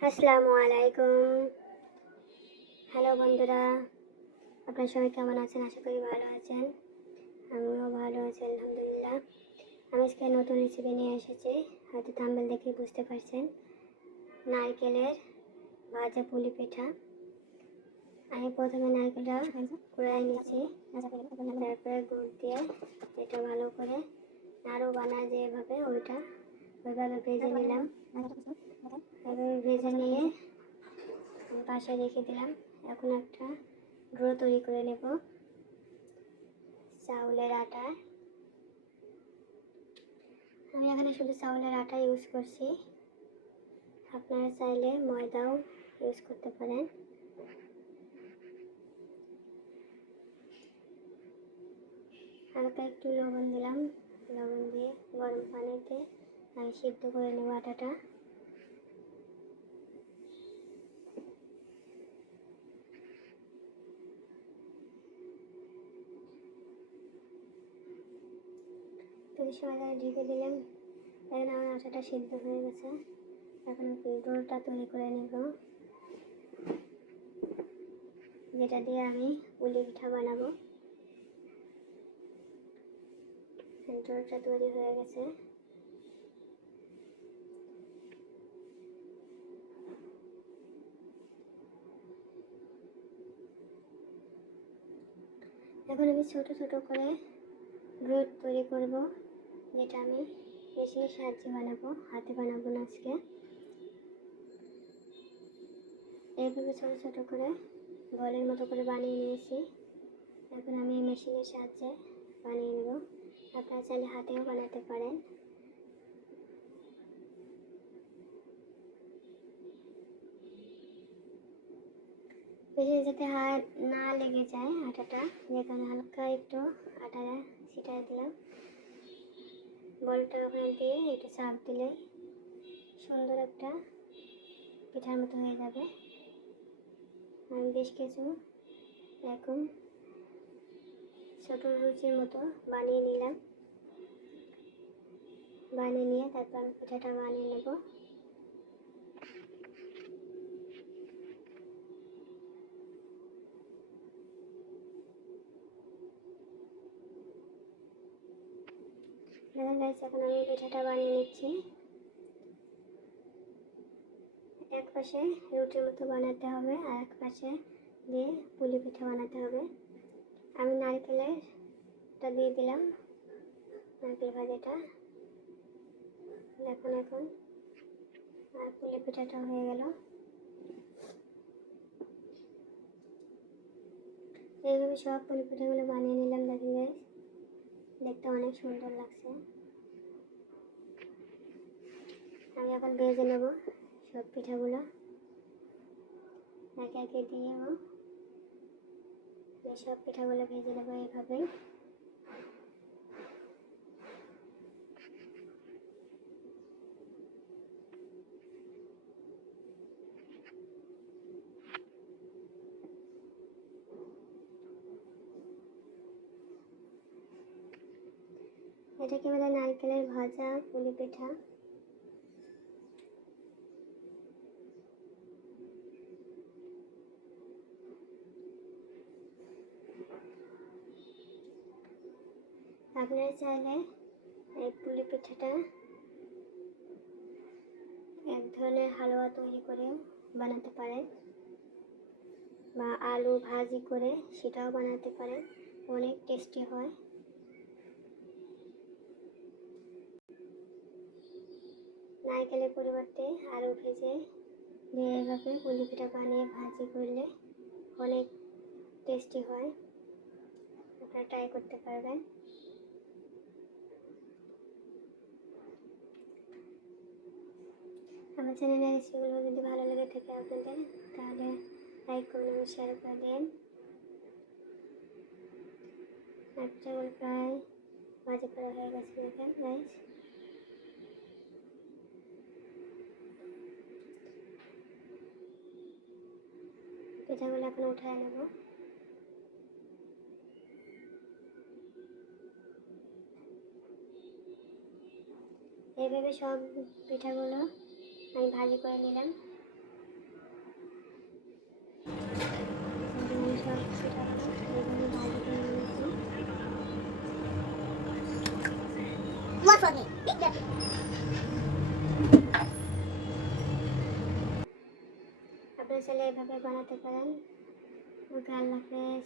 আসসালামু আলাইকুম। হ্যালো বন্ধুরা, আপনার সবাই কেমন আছেন? আশা করি ভালো আছেন। আমিও ভালো আছি, আলহামদুলিল্লাহ। আমি আজকে নতুন রেসিপি নিয়ে এসেছি। হয়তো থাম্বেল দেখে বুঝতে পারছেন। নারকেলের ভাজা পুলি পিঠা। আমি প্রথমে নারকেলটা কুড়াই নিয়েছি তারপরে গুড় দিয়ে এটা ভালো করে নাড়ু বানায় যেভাবে ওইটা ওইভাবে ভেজে নিলাম। এভাবে ভেজে নিয়ে পাশে রেখে দিলাম। এখন একটা ড্রো তৈরি করে নেব। চাউলের আটা। আমি এখানে শুধু চাউলের আটা ইউজ করছি। আপনারা চাইলে ময়দাও ইউজ করতে পারেন। হালকা একটু লবণ দিলাম। লবণ দিয়ে গরম পানিতে আমি সিদ্ধ করে নেব আটাটা। সময় ঢেকে দিলাম। এখন আমার আটাটা সিদ্ধ হয়ে গেছে। এখন ডোলটা তৈরি করে নেব। যেটা দিয়ে আমি পুলি পিঠা বানাবো। ডোলটা তৈরি হয়ে গেছে। এখন আমি ছোট ছোট করে রোদ তৈরি করব, যেটা আমি মেশিনের সাহায্যে বানাবো, হাতে বানাবো না আজকে। এইভাবে ছোট ছোট করে বলের মতো করে বানিয়ে নিয়েছি। এখন আমি মেশিনের সাহায্যে বানিয়ে নেব। আপনারা চাইলে হাতেও বানাতে পারেন। বেশি যাতে হাত না লেগে যায় আটাটা যেখানে হালকা একটু আটা ছিটাই দিলাম। বলটা ওখানে দিয়ে একটু চাপ দিলে সুন্দর একটা পিঠার মতো হয়ে যাবে। আমি বেশ কিছু এরকম ছোটো রুচির মতো বানিয়ে নিলাম। বানিয়ে নিয়ে তারপর পিঠাটা বানিয়ে নেব। দেখেন গাইস এখন আমি পিঠাটা বানিয়ে নিচ্ছি। এক পাশে রুটির মতো বানাতে হবে আর এক পাশে দিয়ে পুলি পিঠা বানাতে হবে। আমি নারকেলেরটা দিয়ে দিলাম, নারকেল ভাজাটা। দেখুন এখন, আর পুলি পিঠাটা হয়ে গেল। এইভাবে সব পুলি পিঠাগুলো বানিয়ে নিলাম, দেখেন গাইস দেখতে অনেক সুন্দর লাগছে। আমি এখন ভেজে নেব সব পিঠাগুলো। একে একে দিয়ে নেব সব পিঠাগুলো ভেজে নেব এইভাবেই। এটাকে বলে নারকেলের ভাজা, পুলি পিঠা। আপনারা চাইলে এই পুলি পিঠাটা এক ধরনের হালুয়া তৈরি করে বানাতে পারেন বা আলু ভাজি করে সেটাও বানাতে পারেন। অনেক টেস্টি হয়। নারকেলের পরিবর্তে আলু ভেজে দিয়ে এভাবে পুলি পিঠা বানিয়ে ভাজি করলে অনেক টেস্টি হয়। আপনারা ট্রাই করতে পারবেন। আমার চ্যানেলের রেসিপিগুলো যদি ভালো লেগে থাকে আপনাদের, তাহলে লাইক করুন এবং শেয়ার করে দিন। আর পিঠাগুলো প্রায় ভাজি করা হয়ে গেছে দেখেন পিঠাগুলো এখন উঠায় নেব। এইভাবে সব পিঠাগুলো আমি ভাজি করে নিলাম। সব পিঠাগুলো এইভাবে ভাজি করে নিয়েছি। আপনারা এভাবে বানাতে পারেন? ওকে আল্লাহ হাফেজ।